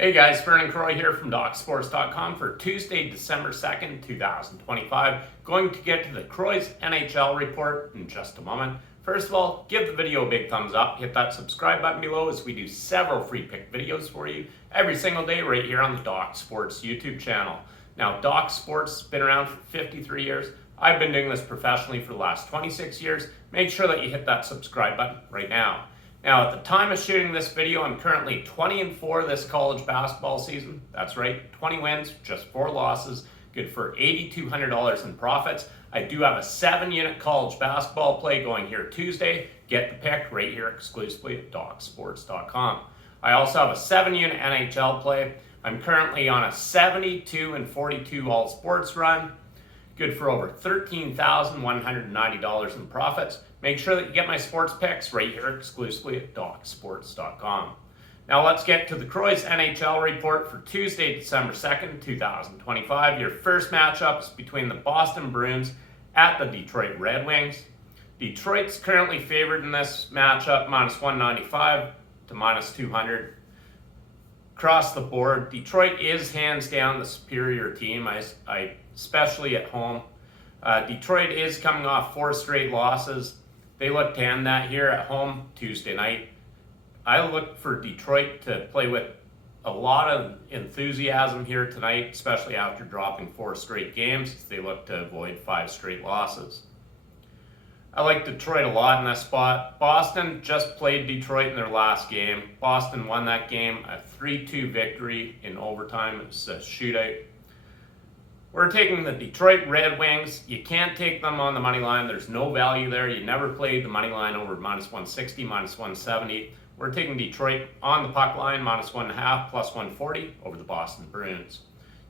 Hey guys, Vernon Croy here from DocSports.com for Tuesday, December 2nd, 2025. Going to get to the Croy's NHL report in just a moment. First of all, give the video a big thumbs up. Hit that subscribe button below as we do several free pick videos for you every single day right here on the Doc Sports YouTube channel. Now, Doc Sports has been around for 53 years. I've been doing this professionally for the last 26 years. Make sure that you hit that subscribe button right now. Now, at the time of shooting this video, I'm currently 20-4 this college basketball season. That's right, 20 wins, just 4 losses, good for $8,200 in profits. I do have a 7-unit college basketball play going here Tuesday. Get the pick right here exclusively at DocSports.com. I also have a 7-unit NHL play. I'm currently on a 72-42 all sports run. Good for over $13,190 in profits. Make sure that you get my sports picks right here exclusively at DocSports.com. Now let's get to the Croy's NHL report for Tuesday, December 2nd, 2025. Your first matchup is between the Boston Bruins at the Detroit Red Wings. Detroit's currently favored in this matchup, minus 195 to minus 200. Across the board, Detroit is hands down the superior team, especially at home. Detroit is coming off 4 straight losses. They look to end that here at home Tuesday night. I look for Detroit to play with a lot of enthusiasm here tonight, especially after dropping 4 straight games. They look to avoid 5 straight losses. I like Detroit a lot in this spot. Boston just played Detroit in their last game. Boston won that game, a 3-2 victory in overtime. It was a shootout. We're taking the Detroit Red Wings. You can't take them on the money line. There's no value there. You never played the money line over minus 160, minus 170. We're taking Detroit on the puck line, minus 1.5, plus 140 over the Boston Bruins.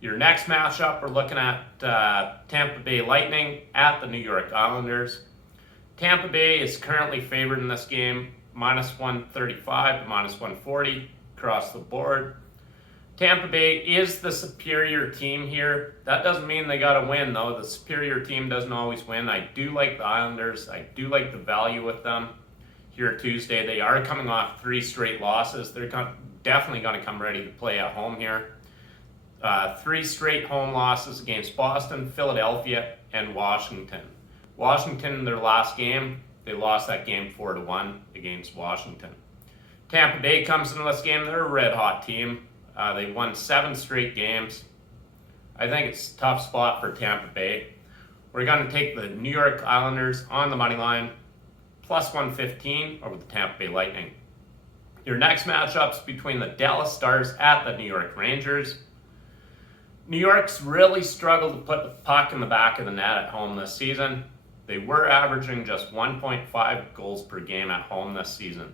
Your next matchup, we're looking at Tampa Bay Lightning at the New York Islanders. Tampa Bay is currently favored in this game, minus 135 to minus 140 across the board. Tampa Bay is the superior team here. That doesn't mean they got to win, though. The superior team doesn't always win. I do like the Islanders. I do like the value with them here Tuesday. They are coming off 3 straight losses. They're definitely going to come ready to play at home here. 3 straight home losses against Boston, Philadelphia, and Washington. Washington, in their last game, they lost that game 4-1 against Washington. Tampa Bay comes into this game. They're a red-hot team. They won 7 straight games. I think it's a tough spot for Tampa Bay. We're going to take the New York Islanders on the money line, plus 115 over the Tampa Bay Lightning. Your next matchup's between the Dallas Stars at the New York Rangers. New York's really struggled to put the puck in the back of the net at home this season. They were averaging just 1.5 goals per game at home this season.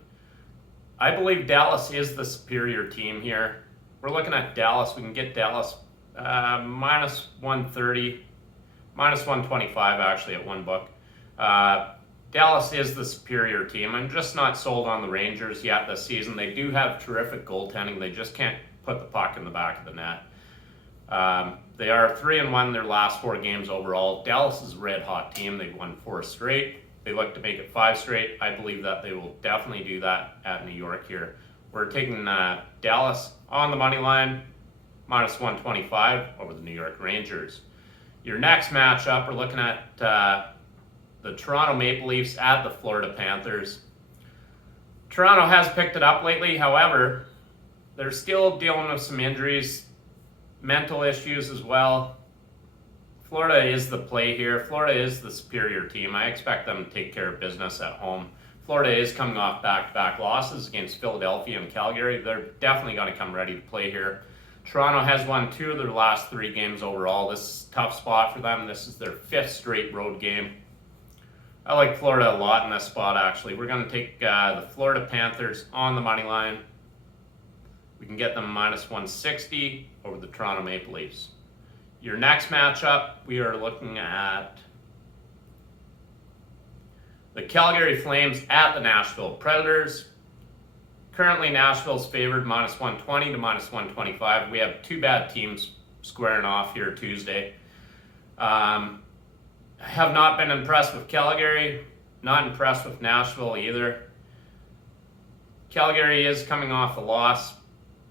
I believe Dallas is the superior team here. We're looking at Dallas. We can get Dallas minus 130, minus 125 actually at one book. Dallas is the superior team. I'm just not sold on the Rangers yet this season. They do have terrific goaltending. They just can't put the puck in the back of the net. They are 3-1 their last 4 games overall. Dallas is a red-hot team. They've won 4 straight. They look to make it 5 straight. I believe that they will definitely do that at New York here. We're taking Dallas on the money line, minus 125 over the New York Rangers. Your next matchup, we're looking at the Toronto Maple Leafs at the Florida Panthers. Toronto has picked it up lately. However, they're still dealing with some injuries, mental issues as well. Florida is the play here. Florida is the superior team. I expect them to take care of business at home. Florida is coming off back-to-back losses against Philadelphia and Calgary. They're definitely going to come ready to play here. Toronto has won 2 of their last 3 games overall. This is a tough spot for them. This is their 5th straight road game. I like Florida a lot in this spot, actually. We're going to take the Florida Panthers on the money line. We can get them minus 160 over the Toronto Maple Leafs. Your next matchup, we are looking at the Calgary Flames at the Nashville Predators. Currently, Nashville's favored minus 120 to minus 125. We have 2 bad teams squaring off here Tuesday. I have not been impressed with Calgary, not impressed with Nashville either. Calgary is coming off a loss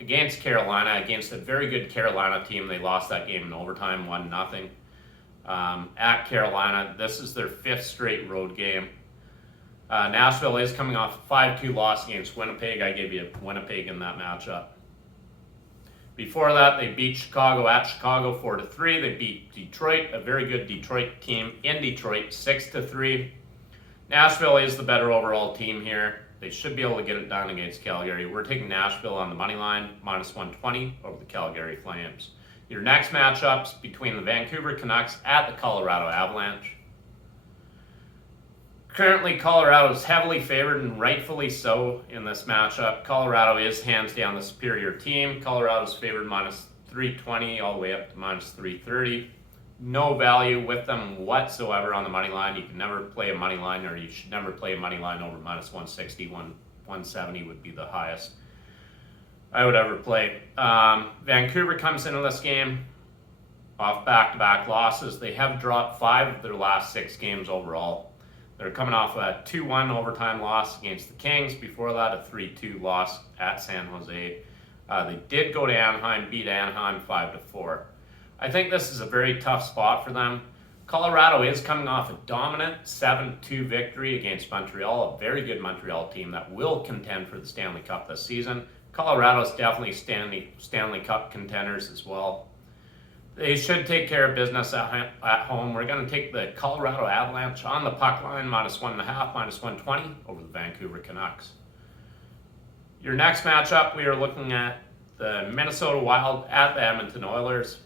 against Carolina, against a very good Carolina team. They lost that game in overtime, 1-0. At Carolina, this is their 5th straight road game. Nashville is coming off a 5-2 loss against Winnipeg. I gave you Winnipeg in that matchup. Before that, they beat Chicago at Chicago 4-3. They beat Detroit, a very good Detroit team in Detroit, 6-3. Nashville is the better overall team here. They should be able to get it done against Calgary. We're taking Nashville on the money line, -120 over the Calgary Flames. Your next matchups between the Vancouver Canucks at the Colorado Avalanche. Currently, Colorado is heavily favored, and rightfully so in this matchup. Colorado is hands down the superior team. Colorado's favored -320 all the way up to -330. No value with them whatsoever on the money line. You can never play a money line, or you should never play a money line over -160. 170 would be the highest I would ever play. Vancouver comes into this game off back-to-back losses. They have dropped 5 of their last 6 games overall. They're coming off a 2-1 overtime loss against the Kings. Before that, a 3-2 loss at San Jose. They did go to Anaheim, beat Anaheim 5-4. I think this is a very tough spot for them. Colorado is coming off a dominant 7-2 victory against Montreal, a very good Montreal team that will contend for the Stanley Cup this season. Colorado's definitely Stanley Cup contenders as well. They should take care of business at home. We're going to take the Colorado Avalanche on the puck line, -1.5, -120 over the Vancouver Canucks. Your next matchup, we are looking at the Minnesota Wild at the Edmonton Oilers.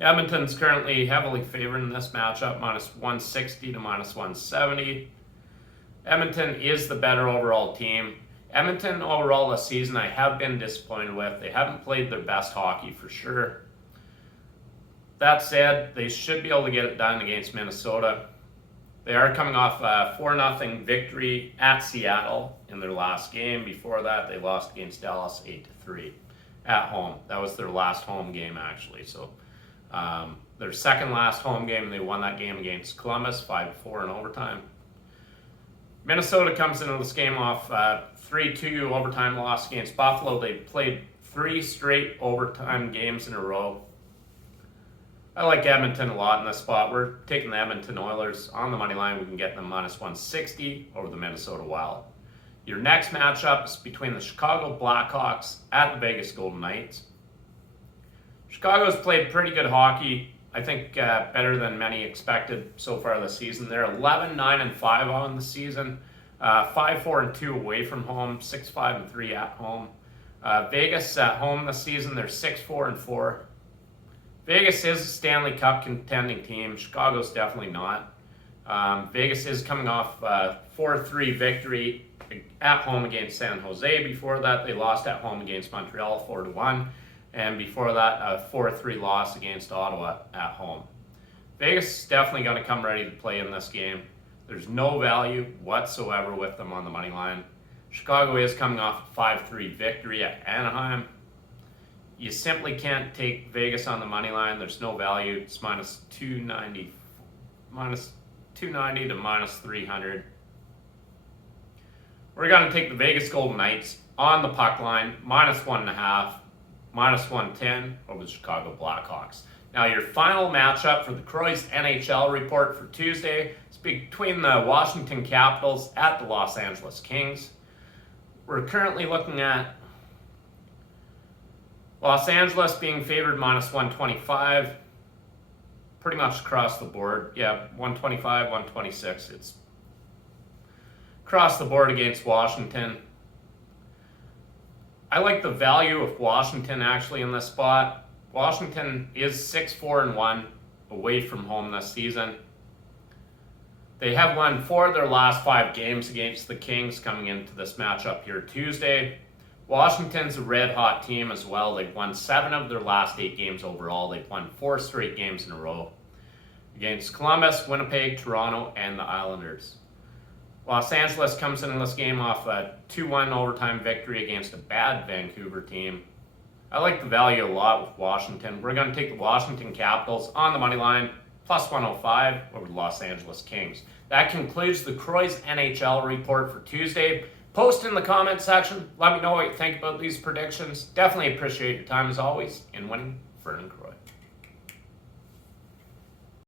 Edmonton's currently heavily favored in this matchup, -160 to -170. Edmonton is the better overall team. Edmonton overall this season I have been disappointed with. They haven't played their best hockey for sure. That said, they should be able to get it done against Minnesota. They are coming off a 4-0 victory at Seattle in their last game. Before that, they lost against Dallas 8-3 at home. That was their last home game, actually. So their second last home game, and they won that game against Columbus 5-4 in overtime. Minnesota comes into this game off 3-2 overtime loss against Buffalo. They played 3 straight overtime games in a row. I like Edmonton a lot in this spot. We're taking the Edmonton Oilers on the money line. We can get them -160 over the Minnesota Wild. Your next matchup is between the Chicago Blackhawks at the Vegas Golden Knights. Chicago's played pretty good hockey. I think better than many expected so far this season. They're 11-9-5 on the season, 5-4-2 away from home, 6-5-3 at home. Vegas at home this season, they're 6-4-4. Vegas is a Stanley Cup contending team. Chicago's definitely not. Vegas is coming off a 4-3 victory at home against San Jose. Before that, they lost at home against Montreal 4-1. And before that, a 4-3 loss against Ottawa at home. Vegas is definitely going to come ready to play in this game. There's no value whatsoever with them on the money line. Chicago is coming off a 5-3 victory at Anaheim. You simply can't take Vegas on the money line. There's no value. It's -290 to -300. We're going to take the Vegas Golden Knights on the puck line, -1.5, -110 over the Chicago Blackhawks. Now your final matchup for the Croy's NHL report for Tuesday is between the Washington Capitals at the Los Angeles Kings. We're currently looking at Los Angeles being favored -125, pretty much across the board. Yeah, 125, 126. It's across the board against Washington. I like the value of Washington actually in this spot. Washington is 6-4-1 away from home this season. They have won 4 of their last 5 games against the Kings coming into this matchup here Tuesday. Washington's a red-hot team as well. They've won 7 of their last 8 games overall. They've won 4 straight games in a row against Columbus, Winnipeg, Toronto, and the Islanders. Los Angeles comes into this game off a 2-1 overtime victory against a bad Vancouver team. I like the value a lot with Washington. We're going to take the Washington Capitals on the money line, +105 over the Los Angeles Kings. That concludes the Croy's NHL report for Tuesday. Post in the comment section. Let me know what you think about these predictions. Definitely appreciate your time as always in winning Vernon Croy.